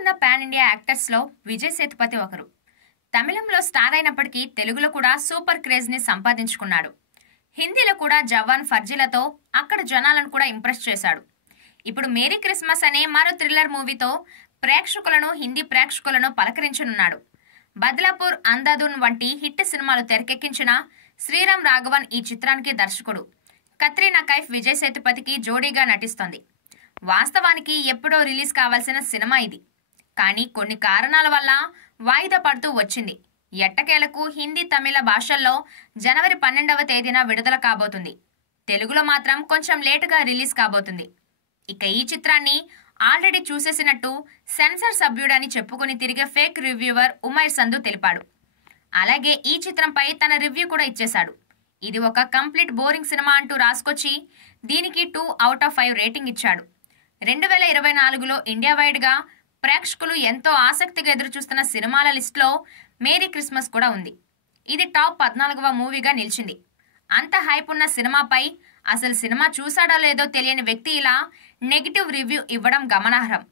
పేరున్న pan India actors లో విజయ్ సేతుపతి ఒకరు. తమిళంలో స్టార్ అయినప్పటికీ తెలుగులో కూడా సూపర్ క్రేజ్ ని సంపాదించుకున్నాడు. హిందీలో కూడా జవాన్ ఫర్జీలతో అక్కడ జనాలను కూడా ఇంప్రెస్ చేశాడు. ఇప్పుడు మేరీ క్రిస్మస్ అనే మరో థ్రిల్లర్ మూవీతో హిందీ ప్రేక్షకులను పలకరించనున్నాడు. బద్లాపూర్, అంధాధున్ వంటి హిట్ సినిమాలు తెరకెక్కించిన శ్రీరామ్ రాఘవన్ ఈ చిత్రానికి దర్శకుడు. కత్రినా కైఫ్ విజయ్ సేతుపతికి జోడీగా నటిస్తోంది. వాస్తవానికి ఎప్పుడో రిలీజ్ కావాల్సిన సినిమా ఇది. కానీ కొన్ని కారణాల వల్ల వాయిదా పడుతూ వచ్చింది. ఎట్టకేలకు హిందీ, తమిళ భాషల్లో జనవరి 12వ తేదీన విడుదల కాబోతుంది. తెలుగులో మాత్రం కొంచెం లేటుగా రిలీజ్ కాబోతుంది. ఇక ఈ చిత్రాన్ని ఆల్రెడీ చూసేసినట్టు సెన్సార్ సభ్యుడని చెప్పుకుని తిరిగే ఫేక్ రివ్యూవర్ ఉమైర్ సంధు తెలిపాడు. అలాగే ఈ చిత్రంపై తన రివ్యూ కూడా ఇచ్చేశాడు. ఇది ఒక కంప్లీట్ బోరింగ్ సినిమా అంటూ రాసుకొచ్చి దీనికి 2/5 రేటింగ్ ఇచ్చాడు. 2024లో ఇండియా వైడ్ గా ప్రేక్షకులు ఎంతో ఆసక్తిగా ఎదురుచూస్తున్న సినిమాల లిస్టులో మేరీ క్రిస్మస్ కూడా ఉంది. ఇది టాప్ 14వ మూవీగా నిలిచింది. అంత హైప్ ఉన్న సినిమాపై అసలు సినిమా చూసాడో లేదో తెలియని వ్యక్తి ఇలా నెగిటివ్ రివ్యూ ఇవ్వడం గమనార్హం.